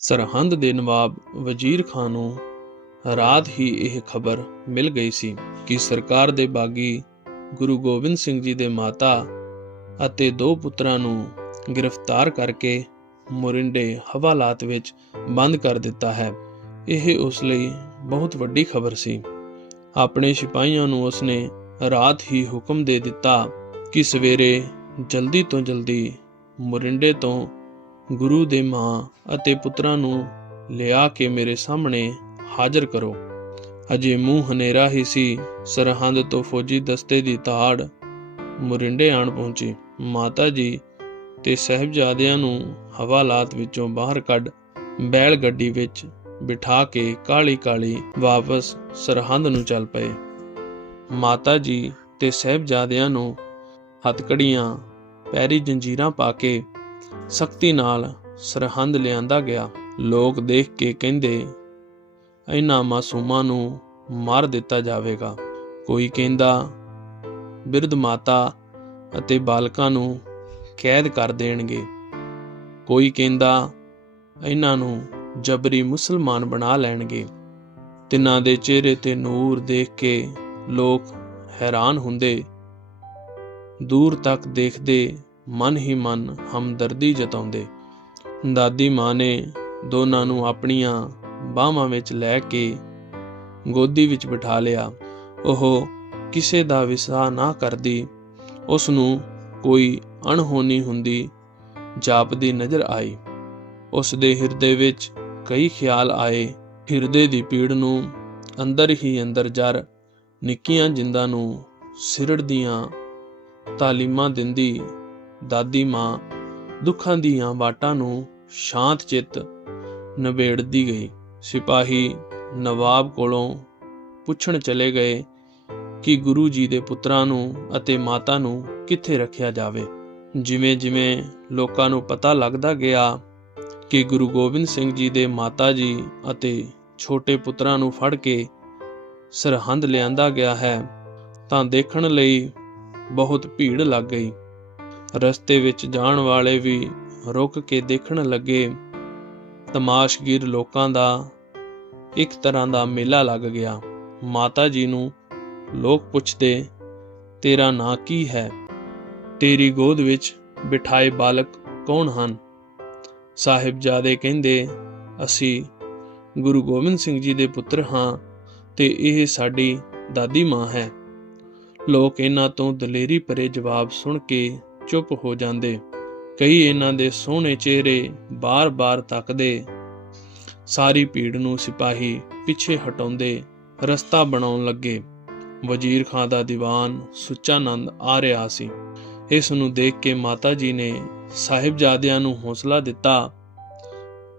ਸਰਹੰਦ ਦੇ ਨਵਾਬ ਵਜ਼ੀਰ ਖਾਨ ਨੂੰ ਰਾਤ ਹੀ ਇਹ ਖਬਰ ਮਿਲ ਗਈ ਸੀ ਕਿ ਸਰਕਾਰ ਦੇ ਬਾਗੀ ਗੁਰੂ ਗੋਬਿੰਦ ਸਿੰਘ ਜੀ ਦੇ ਮਾਤਾ ਅਤੇ ਦੋ ਪੁੱਤਰਾਂ ਨੂੰ ਗ੍ਰਿਫਤਾਰ ਕਰਕੇ ਮੋਰਿੰਡੇ ਹਵਾਲਾਤ ਵਿੱਚ ਬੰਦ ਕਰ ਦਿੱਤਾ ਹੈ। ਇਹ ਉਸ ਲਈ ਬਹੁਤ ਵੱਡੀ ਖਬਰ ਸੀ। ਆਪਣੇ ਸਿਪਾਹੀਆਂ ਨੂੰ ਉਸਨੇ ਰਾਤ ਹੀ ਹੁਕਮ ਦੇ ਦਿੱਤਾ ਕਿ ਸਵੇਰੇ ਜਲਦੀ ਤੋਂ ਜਲਦੀ ਮੋਰਿੰਡੇ ਤੋਂ ਗੁਰੂ ਦੇ ਮਾਂ ਅਤੇ ਪੁੱਤਰਾਂ ਨੂੰ ਲਿਆ ਕੇ ਮੇਰੇ ਸਾਹਮਣੇ ਹਾਜ਼ਰ ਕਰੋ। ਅਜੇ ਮੂੰਹ ਹਨੇਰਾ ਹੀ ਸੀ, ਸਰਹੰਦ ਤੋਂ ਫੌਜੀ ਦਸਤੇ ਦੀ ਤਾੜ ਮੁਰਿੰਡੇ ਆਣ ਪਹੁੰਚੀ। ਮਾਤਾ ਜੀ ਤੇ ਸਹਿਬਜ਼ਾਦਿਆਂ ਨੂੰ ਹਵਾਲਾਤ ਵਿੱਚੋਂ ਬਾਹਰ ਕੱਢ ਬੈਲ ਗੱਡੀ ਵਿੱਚ ਬਿਠਾ ਕੇ ਕਾਲੀ ਕਾਲੀ ਵਾਪਸ ਸਰਹੰਦ ਨੂੰ ਚੱਲ ਪਏ। ਮਾਤਾ ਜੀ ਤੇ ਸਹਿਬਜ਼ਾਦਿਆਂ ਨੂੰ ਹੱਥਕੜੀਆਂ, ਪੈਰੀ ਜੰਜੀਰਾਂ ਪਾ ਕੇ ਸਖਤੀ ਨਾਲ ਸਰਹੰਦ ਲਿਆਂਦਾ ਗਿਆ। ਲੋਕ ਦੇਖ ਕੇ ਕਹਿੰਦੇ, ਇਹਨਾਂ ਮਾਸੂਮਾਂ ਨੂੰ ਮਾਰ ਦਿੱਤਾ ਜਾਵੇਗਾ। ਕੋਈ ਕਹਿੰਦਾ, ਬਿਰਧ ਮਾਤਾ ਅਤੇ ਬਾਲਕਾਂ ਨੂੰ ਕੈਦ ਕਰ ਦੇਣਗੇ। ਕੋਈ ਕਹਿੰਦਾ, ਇਹਨਾਂ ਨੂੰ ਜਬਰੀ ਮੁਸਲਮਾਨ ਬਣਾ ਲੈਣਗੇ। ਤਿੰਨਾਂ ਦੇ ਚਿਹਰੇ ਤੇ ਨੂਰ ਦੇਖ ਕੇ ਲੋਕ ਹੈਰਾਨ ਹੁੰਦੇ। ਦੂਰ ਤੱਕ ਦੇਖਦੇ ਮਨ ਹੀ ਮਨ ਹਮਦਰਦੀ ਜਤਾਉਂਦੇ। ਦਾਦੀ ਮਾਂ ਨੇ ਦੋਨਾਂ ਨੂੰ ਆਪਣੀਆਂ ਬਾਹਾਂ ਵਿੱਚ ਲੈ ਕੇ ਗੋਦੀ ਵਿੱਚ ਬਿਠਾ ਲਿਆ। ਉਹ ਕਿਸੇ ਦਾ ਵਿਸਾ ਨਾ ਕਰਦੀ ਉਸ ਨੂੰ ਕੋਈ ਅਣਹੋਣੀ ਹੁੰਦੀ ਜਾਪਦੀ ਨਜ਼ਰ ਆਈ। ਉਸ ਦੇ ਹਿਰਦੇ ਵਿੱਚ ਕਈ ਖਿਆਲ ਆਏ। ਹਿਰਦੇ ਦੀ ਪੀੜ ਨੂੰ ਅੰਦਰ ਹੀ ਅੰਦਰ ਜਰ ਨਿੱਕੀਆਂ ਜਿੰਦਾਂ ਨੂੰ ਸਿਰੜ ਦੀਆਂ ਤਾਲੀਮਾਂ ਦਿੰਦੀ ਦਾਦੀ ਮਾਂ ਦੁੱਖਾਂ ਦੀਆਂ ਬਾਟਾਂ ਨੂੰ ਸ਼ਾਂਤ ਚਿੱਤ ਨਿਬੇੜਦੀ ਗਈ। ਸਿਪਾਹੀ ਨਵਾਬ ਕੋਲੋਂ ਪੁੱਛਣ ਚਲੇ ਗਏ ਕਿ ਗੁਰੂ ਜੀ ਦੇ ਪੁੱਤਰਾਂ ਨੂੰ ਅਤੇ ਮਾਤਾ ਨੂੰ ਕਿੱਥੇ ਰੱਖਿਆ ਜਾਵੇ। ਜਿਵੇਂ ਜਿਵੇਂ ਲੋਕਾਂ ਨੂੰ ਪਤਾ ਲੱਗਦਾ ਗਿਆ ਕਿ ਗੁਰੂ ਗੋਬਿੰਦ ਸਿੰਘ ਜੀ ਦੇ ਮਾਤਾ ਜੀ ਅਤੇ ਛੋਟੇ ਪੁੱਤਰਾਂ ਨੂੰ ਫੜ ਕੇ ਸਰਹੰਦ ਲਿਆਂਦਾ ਗਿਆ ਹੈ, ਤਾਂ ਦੇਖਣ ਲਈ ਬਹੁਤ ਭੀੜ ਲੱਗ ਗਈ। ਰਸਤੇ ਵਿੱਚ ਜਾਣ ਵਾਲੇ ਵੀ ਰੁਕ ਕੇ ਦੇਖਣ ਲੱਗੇ, ਤਮਾਸ਼ਗੀਰ ਲੋਕਾਂ ਦਾ ਇੱਕ ਤਰ੍ਹਾਂ ਦਾ ਮੇਲਾ ਲੱਗ ਗਿਆ। ਮਾਤਾ ਜੀ ਨੂੰ ਲੋਕ ਪੁੱਛਦੇ, ਤੇਰਾ ਨਾਂ ਕੀ ਹੈ? ਤੇਰੀ ਗੋਦ ਵਿੱਚ ਬਿਠਾਏ ਬਾਲਕ ਕੌਣ ਹਨ? ਸਾਹਿਬਜ਼ਾਦੇ ਕਹਿੰਦੇ, ਅਸੀਂ ਗੁਰੂ ਗੋਬਿੰਦ ਸਿੰਘ ਜੀ ਦੇ ਪੁੱਤਰ ਹਾਂ ਤੇ ਇਹ ਸਾਡੀ ਦਾਦੀ ਮਾਂ ਹੈ। ਲੋਕ ਇਹਨਾਂ ਤੋਂ ਦਲੇਰੀ ਭਰੇ ਜਵਾਬ ਸੁਣ ਕੇ ਚੁੱਪ ਹੋ ਜਾਂਦੇ। ਕਈ ਇਹਨਾਂ ਦੇ ਸੋਹਣੇ ਚਿਹਰੇ ਬਾਰ-ਬਾਰ ਤੱਕਦੇ। ਸਾਰੀ ਭੀੜ ਨੂੰ ਸਿਪਾਹੀ ਪਿੱਛੇ ਹਟਾਉਂਦੇ ਰਸਤਾ ਬਣਾਉਣ ਲੱਗੇ। ਵਜ਼ੀਰ ਖਾਂ ਦਾ ਦੀਵਾਨ ਸੁੱਚਾਨੰਦ ਆ ਰਿਹਾ ਸੀ। ਇਸ ਨੂੰ ਦੇਖ ਕੇ ਮਾਤਾ ਜੀ ਨੇ ਸਾਹਿਬਜ਼ਾਦਿਆਂ ਨੂੰ ਹੌਸਲਾ ਦਿੱਤਾ,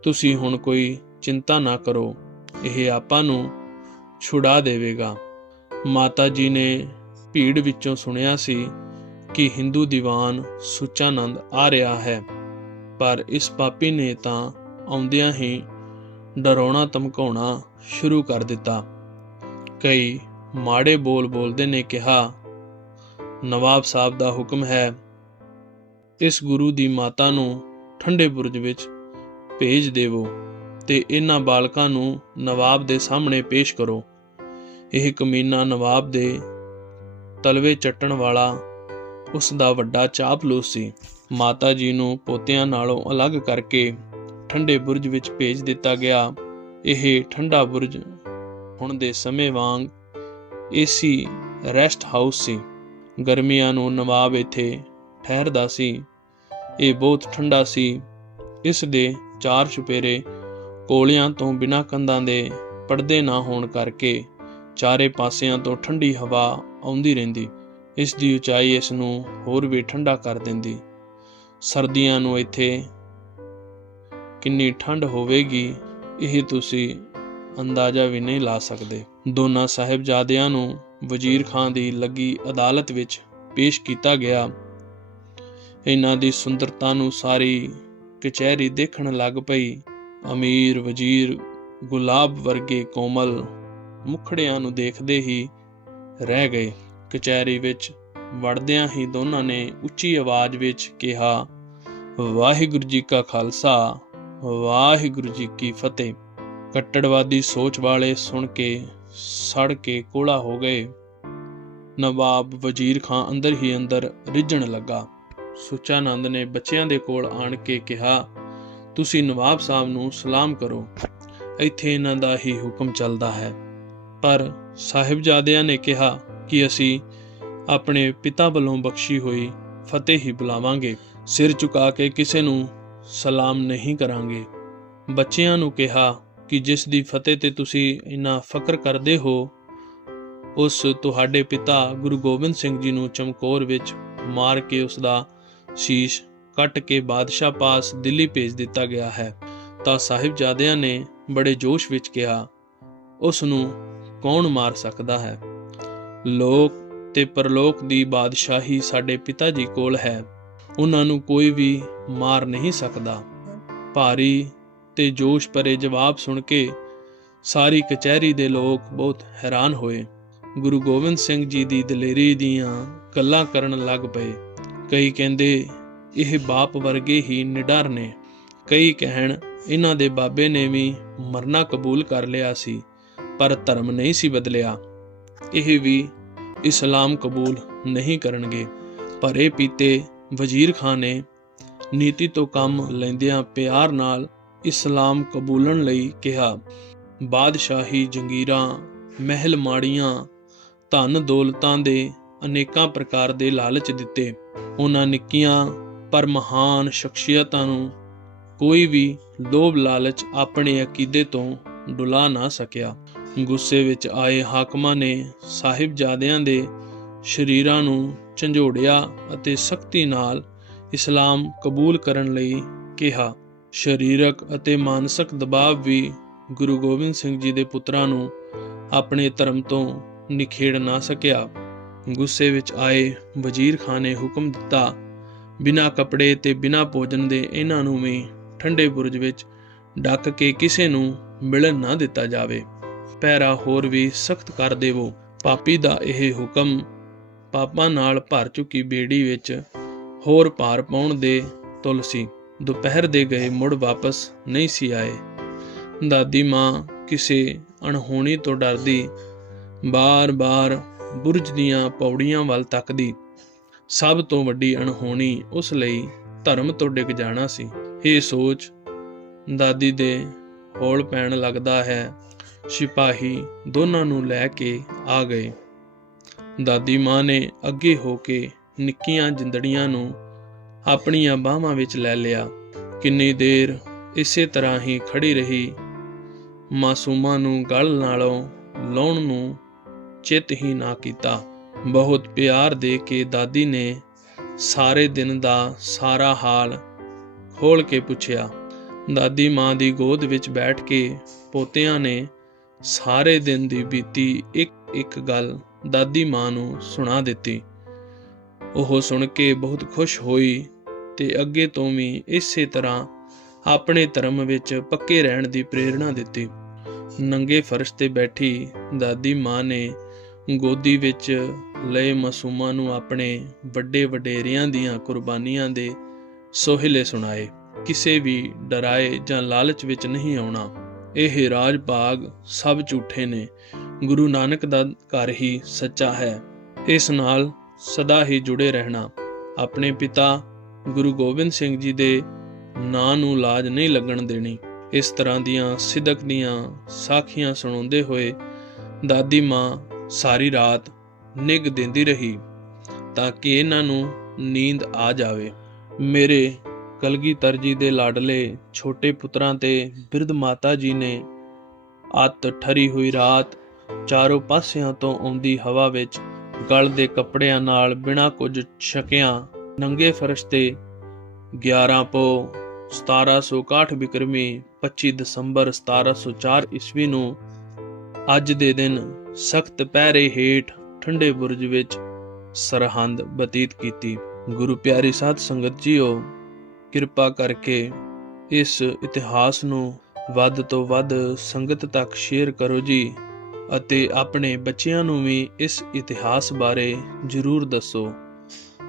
ਤੁਸੀਂ ਹੁਣ ਕੋਈ ਚਿੰਤਾ ਨਾ ਕਰੋ, ਇਹ ਆਪਾਂ ਨੂੰ ਛੁਡਾ ਦੇਵੇਗਾ। ਮਾਤਾ ਜੀ ਨੇ ਭੀੜ ਵਿੱਚੋਂ ਸੁਣਿਆ ਸੀ ਕਿ ਹਿੰਦੂ ਦੀਵਾਨ ਸੁੱਚਾਨੰਦ ਆ ਰਿਹਾ ਹੈ। ਪਰ ਇਸ ਪਾਪੀ ਨੇ ਤਾਂ ਆਉਂਦਿਆਂ ਹੀ ਡਰਾਉਣਾ ਧਮਕਾਉਣਾ ਸ਼ੁਰੂ ਕਰ ਦਿੱਤਾ। ਕਈ ਮਾੜੇ ਬੋਲ ਬੋਲਦੇ ਨੇ ਕਿਹਾ, ਨਵਾਬ ਸਾਹਿਬ ਦਾ ਹੁਕਮ ਹੈ। ਇਸ ਗੁਰੂ ਦੀ ਮਾਤਾ ਨੂੰ ਠੰਡੇ ਬੁਰਜ ਵਿੱਚ ਭੇਜ ਦੇਵੋ ਤੇ ਇਹਨਾਂ ਬਾਲਕਾਂ ਨੂੰ ਨਵਾਬ ਦੇ ਸਾਹਮਣੇ ਪੇਸ਼ ਕਰੋ। ਇਹ ਕਮੀਨਾ ਨਵਾਬ ਦੇ ਤਲਵੇ ਚੱਟਣ ਵਾਲਾ ਉਸ ਦਾ ਵੱਡਾ ਚਾਪਲੂਸ ਸੀ। ਮਾਤਾ ਜੀ ਨੂੰ ਪੋਤਿਆਂ ਨਾਲੋਂ ਅਲੱਗ ਕਰਕੇ ਠੰਡੇ ਬੁਰਜ ਵਿੱਚ ਭੇਜ ਦਿੱਤਾ ਗਿਆ। ਇਹ ਠੰਡਾ ਬੁਰਜ ਹੁਣ ਦੇ ਸਮੇਂ ਵਾਂਗ ਏਸੀ ਰੈਸਟ ਹਾਊਸ ਸੀ। ਗਰਮੀਆਂ ਨੂੰ ਨਵਾਬ ਇੱਥੇ ਠਹਿਰਦਾ ਸੀ। ਇਹ ਬਹੁਤ ਠੰਡਾ ਸੀ। ਇਸ ਦੇ ਚਾਰ ਚੁਪੇਰੇ ਕੋਲਿਆਂ ਤੋਂ ਬਿਨਾਂ ਕੰਧਾਂ ਦੇ ਪਰਦੇ ਨਾ ਹੋਣ ਕਰਕੇ ਚਾਰੇ ਪਾਸਿਆਂ ਤੋਂ ਠੰਡੀ ਹਵਾ ਆਉਂਦੀ ਰਹਿੰਦੀ। ਇਸ ਦੀ ਉਚਾਈ ਇਸ ਨੂੰ ਹੋਰ ਵੀ ਠੰਡਾ ਕਰ ਦਿੰਦੀ। ਸਰਦੀਆਂ ਨੂੰ ਇੱਥੇ ਕਿੰਨੀ ਠੰਡ ਹੋਵੇਗੀ, ਇਹ ਤੁਸੀਂ ਅੰਦਾਜ਼ਾ ਵੀ ਨਹੀਂ ਲਾ ਸਕਦੇ। ਦੋਨਾਂ ਸਾਹਿਬਜ਼ਾਦਿਆਂ ਨੂੰ ਵਜ਼ੀਰ ਖਾਨ ਦੀ ਲੱਗੀ ਅਦਾਲਤ ਵਿੱਚ ਪੇਸ਼ ਕੀਤਾ ਗਿਆ। ਇਹਨਾਂ ਦੀ ਸੁੰਦਰਤਾ ਨੂੰ ਸਾਰੀ ਕਚਹਿਰੀ ਦੇਖਣ ਲੱਗ ਪਈ। ਅਮੀਰ, ਵਜ਼ੀਰ, ਗੁਲਾਬ ਵਰਗੇ ਕੋਮਲ ਮੁਖੜਿਆਂ ਨੂੰ ਦੇਖਦੇ ਹੀ ਰਹਿ ਗਏ। ਕਚਹਿਰੀ ਵਿੱਚ ਵੜਦਿਆਂ ਹੀ ਦੋਨਾਂ ਨੇ ਉੱਚੀ ਆਵਾਜ਼ ਵਿੱਚ ਕਿਹਾ, ਵਾਹਿਗੁਰੂ ਜੀ ਕਾ ਖਾਲਸਾ, ਵਾਹਿਗੁਰੂ ਜੀ ਕੀ ਫਤਿਹ। ਕੱਟੜਵਾਦੀ ਸੋਚ ਵਾਲੇ ਸੁਣ ਕੇ, ਸੜ ਕੇ ਕੋਲਾ ਹੋ ਗਏ। ਨਵਾਬ ਵਜ਼ੀਰ ਖਾਂ ਅੰਦਰ ਹੀ ਅੰਦਰ ਰਿੱਝਣ ਲੱਗਾ। ਸੁਚਾਨੰਦ ਨੇ ਬੱਚਿਆਂ ਦੇ ਕੋਲ ਆਣ ਕੇ ਕਿਹਾ, ਤੁਸੀਂ ਨਵਾਬ ਸਾਹਿਬ ਨੂੰ ਸਲਾਮ ਕਰੋ। ਇੱਥੇ ਇਹਨਾਂ ਦਾ ਹੀ ਹੁਕਮ ਚੱਲਦਾ ਹੈ। ਪਰ ਸਾਹਿਬਜ਼ਾਦਿਆਂ ਨੇ ਕਿਹਾ ਕਿ ਅਸੀਂ ਆਪਣੇ ਪਿਤਾ ਵੱਲੋਂ ਬਖਸ਼ੀ ਹੋਈ ਫਤਿਹ ਹੀ ਬੁਲਾਵਾਂਗੇ। ਸਿਰ ਝੁਕਾ ਕੇ ਕਿਸੇ ਨੂੰ ਸਲਾਮ ਨਹੀਂ ਕਰਾਂਗੇ। ਬੱਚਿਆਂ ਨੂੰ ਕਿਹਾ ਕਿ ਜਿਸ ਦੀ ਫਤਿਹ ਤੇ ਤੁਸੀਂ ਇੰਨਾ ਫਕਰ ਕਰਦੇ ਹੋ, ਉਸ ਤੁਹਾਡੇ ਪਿਤਾ ਗੁਰੂ ਗੋਬਿੰਦ ਸਿੰਘ ਜੀ ਨੂੰ ਚਮਕੌਰ ਵਿੱਚ ਮਾਰ ਕੇ ਉਸ ਦਾ ਸ਼ੀਸ਼ ਕੱਟ ਕੇ ਬਾਦਸ਼ਾਹ ਪਾਸ ਦਿੱਲੀ ਭੇਜ ਦਿੱਤਾ ਗਿਆ ਹੈ। ਤਾਂ ਸਾਹਿਬਜ਼ਾਦਿਆਂ ਨੇ ਬੜੇ ਜੋਸ਼ ਵਿੱਚ ਕਿਹਾ, ਉਸ ਨੂੰ ਕੌਣ ਮਾਰ ਸਕਦਾ ਹੈ? ਲੋਕ ਤੇ ਪਰਲੋਕ ਦੀ ਬਾਦਸ਼ਾਹੀ ਸਾਡੇ ਪਿਤਾ ਜੀ ਕੋਲ ਹੈ। ਉਹਨਾਂ ਨੂੰ ਕੋਈ ਵੀ ਮਾਰ ਨਹੀਂ ਸਕਦਾ। ਭਾਰੀ ਤੇ ਜੋਸ਼ ਭਰੇ ਜਵਾਬ ਸੁਣ ਕੇ ਸਾਰੀ ਕਚਹਿਰੀ ਦੇ ਲੋਕ ਬਹੁਤ ਹੈਰਾਨ ਹੋਏ। ਗੁਰੂ ਗੋਬਿੰਦ ਸਿੰਘ ਜੀ ਦੀ ਦਲੇਰੀ ਦੀਆਂ ਗੱਲਾਂ ਕਰਨ ਲੱਗ ਪਏ। ਕਈ ਕਹਿੰਦੇ, ਇਹ ਬਾਪ ਵਰਗੇ ਹੀ ਨਿਡਰ ਨੇ। ਕਈ ਕਹਿਣ, ਇਹਨਾਂ ਦੇ ਬਾਬੇ ਨੇ ਵੀ ਮਰਨਾ ਕਬੂਲ ਕਰ ਲਿਆ ਸੀ, ਪਰ ਧਰਮ ਨਹੀਂ ਸੀ ਬਦਲਿਆ। ਇਹ ਵੀ ਇਸਲਾਮ ਕਬੂਲ ਨਹੀਂ ਕਰਨਗੇ। ਭਰੇ ਪੀਤੇ ਵਜ਼ੀਰ ਖਾਨ ਨੇ ਨੀਤੀ ਤੋਂ ਕੰਮ ਲੈਂਦਿਆਂ ਪਿਆਰ ਨਾਲ ਇਸਲਾਮ ਕਬੂਲਣ ਲਈ ਕਿਹਾ, ਬਾਦਸ਼ਾਹੀ ਜੰਗੀਰਾਂ, ਮਹਿਲ ਮਾੜੀਆਂ, ਧਨ ਦੌਲਤਾਂ ਦੇ ਅਨੇਕਾਂ ਪ੍ਰਕਾਰ ਦੇ ਲਾਲਚ ਦਿੱਤੇ। ਉਹਨਾਂ ਨਿੱਕੀਆਂ ਪਰ ਮਹਾਨ ਸ਼ਖਸੀਅਤਾਂ ਨੂੰ ਕੋਈ ਵੀ ਲੋਭ ਲਾਲਚ ਆਪਣੇ ਅਕੀਦੇ ਤੋਂ ਡੁਲਾ ਨਾ ਸਕਿਆ। ਗੁੱਸੇ ਵਿੱਚ ਆਏ ਹਾਕਮਾਂ ਨੇ ਸਾਹਿਬਜ਼ਾਦਿਆਂ ਦੇ ਸ਼ਰੀਰਾਂ ਨੂੰ ਝੰਜੋੜਿਆ ਅਤੇ ਸਖਤੀ ਨਾਲ ਇਸਲਾਮ ਕਬੂਲ ਕਰਨ ਲਈ ਕਿਹਾ। ਸਰੀਰਕ ਅਤੇ ਮਾਨਸਿਕ ਦਬਾਅ ਵੀ ਗੁਰੂ ਗੋਬਿੰਦ ਸਿੰਘ ਜੀ ਦੇ ਪੁੱਤਰਾਂ ਨੂੰ ਆਪਣੇ ਧਰਮ ਤੋਂ ਨਿਖੇੜ ਨਾ ਸਕਿਆ। ਗੁੱਸੇ ਵਿੱਚ ਆਏ ਵਜ਼ੀਰ ਖਾਨ ਨੇ ਹੁਕਮ ਦਿੱਤਾ, ਬਿਨਾਂ ਕੱਪੜੇ ਤੇ ਬਿਨਾਂ ਭੋਜਨ ਦੇ ਇਹਨਾਂ ਨੂੰ ਵੀ ਠੰਡੇ ਬੁਰਜ ਵਿੱਚ ਡੱਕ ਕੇ ਕਿਸੇ ਨੂੰ ਮਿਲਣ ਨਾ ਦਿੱਤਾ ਜਾਵੇ। ਪੈਰਾ ਹੋਰ ਵੀ ਸਖਤ ਕਰ ਦੇਵੋ। ਪਾਪੀ ਦਾ ਇਹ ਹੁਕਮ ਪਾਪਾਂ ਨਾਲ ਭਰ ਚੁੱਕੀ ਬੇੜੀ ਵਿੱਚ ਹੋਰ ਭਾਰ ਪਾਉਣ ਦੇ ਤੁਲ ਸੀ। ਦੁਪਹਿਰ ਦੇ ਗਏ ਮੁੜ ਵਾਪਸ ਨਹੀਂ ਸੀ ਆਏ। ਦਾਦੀ ਮਾਂ ਕਿਸੇ ਅਣਹੋਣੀ ਤੋਂ ਡਰਦੀ ਬਾਰ-ਬਾਰ ਬੁਰਜ ਦੀਆਂ ਪੌੜੀਆਂ ਵੱਲ ਤੱਕਦੀ। ਸਭ ਤੋਂ ਵੱਡੀ ਅਣਹੋਣੀ ਉਸ ਲਈ ਧਰਮ ਤੋਂ ਡਿੱਗ ਜਾਣਾ ਸੀ। ਇਹ ਸੋਚ ਦਾਦੀ ਦੇ ਹੌਲ ਪੈਣ ਲੱਗਦਾ ਹੈ। ਸਿਪਾਹੀ ਦੋਨਾਂ ਨੂੰ ਲੈ ਕੇ ਆ ਗਏ। ਦਾਦੀ ਮਾਂ ਨੇ ਅੱਗੇ ਹੋ ਕੇ ਨਿੱਕੀਆਂ ਜਿੰਦੜੀਆਂ ਨੂੰ ਆਪਣੀਆਂ ਬਾਹਾਂ ਵਿੱਚ ਲੈ ਲਿਆ। ਕਿੰਨੀ ਦੇਰ ਇਸੇ ਤਰ੍ਹਾਂ ਹੀ ਖੜੀ ਰਹੀ। ਮਾਸੂਮਾਂ ਨੂੰ ਗਲ ਨਾਲੋਂ ਲਾਉਣ ਨੂੰ ਚਿੱਤ ਹੀ ਨਾ ਕੀਤਾ। ਬਹੁਤ ਪਿਆਰ ਦੇ ਕੇ ਦਾਦੀ ਨੇ ਸਾਰੇ ਦਿਨ ਦਾ ਸਾਰਾ ਹਾਲ ਖੋਲ ਕੇ ਪੁੱਛਿਆ। ਦਾਦੀ ਮਾਂ ਦੀ ਗੋਦ ਵਿੱਚ ਬੈਠ ਕੇ ਪੋਤਿਆਂ ਨੇ ਸਾਰੇ ਦਿਨ ਦੀ ਬੀਤੀ ਇੱਕ ਇੱਕ ਗੱਲ ਦਾਦੀ ਮਾਂ ਨੂੰ ਸੁਣਾ ਦਿੱਤੀ। ਉਹ ਸੁਣ ਕੇ ਬਹੁਤ ਖੁਸ਼ ਹੋਈ ਤੇ ਅੱਗੇ ਤੋਂ ਵੀ ਇਸੇ ਤਰ੍ਹਾਂ ਆਪਣੇ ਧਰਮ ਵਿੱਚ ਪੱਕੇ ਰਹਿਣ ਦੀ ਪ੍ਰੇਰਣਾ ਦਿੱਤੀ। ਨੰਗੇ ਫਰਸ਼ ਤੇ ਬੈਠੀ ਦਾਦੀ ਮਾਂ ਨੇ ਗੋਦੀ ਵਿੱਚ ਲਏ ਮਾਸੂਮਾਂ ਨੂੰ ਆਪਣੇ ਵੱਡੇ ਵਡੇਰਿਆਂ ਦੀਆਂ ਕੁਰਬਾਨੀਆਂ ਦੇ ਸੋਹਿਲੇ ਸੁਣਾਏ। ਕਿਸੇ ਵੀ ਡਰਾਏ ਜਾਂ ਲਾਲਚ ਵਿੱਚ ਨਹੀਂ ਆਉਣਾ। ਇਹ ਰਾਜ ਭਾਗ ਸਭ ਝੂਠੇ ਨੇ। ਗੁਰੂ ਨਾਨਕ ਦਾ ਘਰ ਹੀ ਸੱਚਾ ਹੈ। ਇਸ ਨਾਲ ਸਦਾ ਹੀ ਜੁੜੇ ਰਹਿਣਾ। ਆਪਣੇ ਪਿਤਾ ਗੁਰੂ ਗੋਬਿੰਦ ਸਿੰਘ ਜੀ ਦੇ ਨਾਂ ਨੂੰ ਲਾਜ ਨਹੀਂ ਲੱਗਣ ਦੇਣੀ। ਇਸ ਤਰ੍ਹਾਂ ਦੀਆਂ ਸਿਦਕ ਦੀਆਂ ਸਾਖੀਆਂ ਸੁਣਾਉਂਦੇ ਹੋਏ ਦਾਦੀ ਮਾਂ ਸਾਰੀ ਰਾਤ ਨਿਗ ਦਿੰਦੀ ਰਹੀ, ਤਾਂ ਕਿ ਇਹਨਾਂ ਨੂੰ ਨੀਂਦ ਆ ਜਾਵੇ। ਮੇਰੇ ਕਲਗੀਧਰ ਜੀ ਦੇ ਲਾਡਲੇ ਛੋਟੇ ਪੁੱਤਰਾਂ ਤੇ ਬਿਰਧ ਮਾਤਾ ਜੀ ਨੇ ਅੱਤ ਠਰੀ ਹੋਈ ਰਾਤ ਚਾਰੋਂ ਪਾਸਿਆਂ ਤੋਂ ਆਉਂਦੀ ਹਵਾ ਵਿੱਚ ਗਲ ਦੇ ਕੱਪੜਿਆਂ ਨਾਲ ਬਿਨਾਂ ਕੁਝ ਛਕਿਆਂ ਨੰਗੇ ਫਰਸ਼ ਤੇ 11 ਪੋ 1761 ਬਿਕਰਮੀ 25 ਦਸੰਬਰ 1704 ਈਸਵੀ ਨੂੰ ਅੱਜ ਦੇ ਦਿਨ ਸਖਤ ਪਹਿਰੇ ਹੇਠ ਠੰਡੇ ਬੁਰਜ ਵਿੱਚ ਸਰਹੰਦ ਬਤੀਤ ਕੀਤੀ। ਗੁਰੂ ਪਿਆਰੀ ਸਾਧ ਸੰਗਤ ਜੀਓ ਕਿਰਪਾ ਕਰਕੇ ਇਸ ਇਤਿਹਾਸ ਨੂੰ ਵੱਧ ਤੋਂ ਵੱਧ ਸੰਗਤ ਤੱਕ ਸ਼ੇਅਰ ਕਰੋ ਜੀ ਅਤੇ ਆਪਣੇ ਬੱਚਿਆਂ ਨੂੰ ਵੀ ਇਸ ਇਤਿਹਾਸ ਬਾਰੇ ਜਰੂਰ ਦੱਸੋ।